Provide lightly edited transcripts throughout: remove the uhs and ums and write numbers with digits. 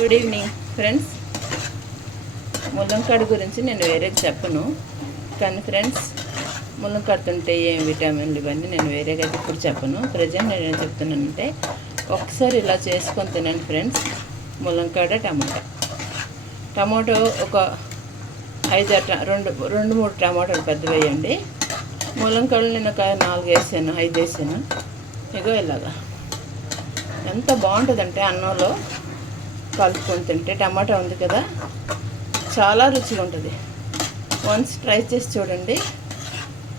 Good evening friends. ముల్లంకాడ గురించి నేను వేరే చెప్పను, కానీ ఫ్రెండ్స్ ముల్లంకాడ తింటే ఏం విటమిన్లు ఇవన్నీ నేను వేరేగా ఇప్పుడు చెప్పను. ప్రజెంట్ నేను ఏం చెప్తున్నానంటే ఒకసారి ఇలా చేసుకొని తినండి ఫ్రెండ్స్. ముల్లంకాడ టమాటో ఒక 2-3 టమాటాలు పెద్దవి వేయండి. ముల్లంకాడలు నేను ఒక 4 వేసాను, 5 వేసాను. ఇగో ఇలాగా ఎంత బాగుంటుందంటే అన్నంలో కలుపుకొని తింటే. టమాటా ఉంది కదా, చాలా రుచిగా ఉంటుంది. వన్స్ ట్రై చేసి చూడండి,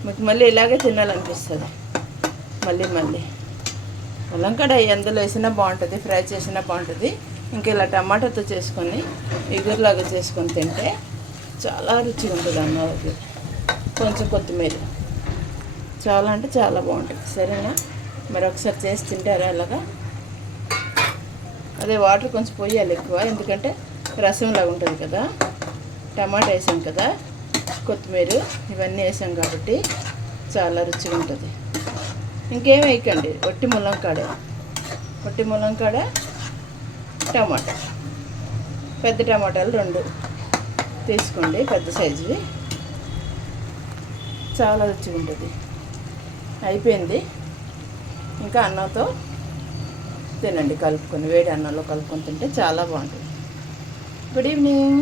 మీకు మళ్ళీ ఇలాగే తినాలనిపిస్తుంది. మళ్ళీ ముల్లంకాడ ఎందులో వేసినా బాగుంటుంది, ఫ్రై చేసినా బాగుంటుంది. ఇంకా ఇలా టమాటాతో చేసుకొని ఇగురులాగా చేసుకొని తింటే చాలా రుచిగా ఉంటుంది అన్నంలోకి. కొంచెం కొత్తిమీర చాలా అంటే చాలా బాగుంటుంది. సరేనా? మరి ఒకసారి చేసి తింటారా ఇలాగా? అదే వాటర్ కొంచెం పోయాలి ఎక్కువ, ఎందుకంటే రసంలాగా ఉంటుంది కదా. టమాటా వేసాం కదా, కొత్తిమీర ఇవన్నీ వేసాం కాబట్టి చాలా రుచిగా ఉంటుంది. ఇంకేం వేయకండి, ఒట్టి ముల్లంకాడ టమాటా. పెద్ద టమాటాలు 2 తీసుకోండి, పెద్ద సైజువి. చాలా రుచిగా ఉంటుంది. అయిపోయింది. ఇంకా అన్నంతో తినండి, కలుపుకొని వేడి అన్నంలో కలుపుకొని తింటే చాలా బాగుంటుంది. Good evening.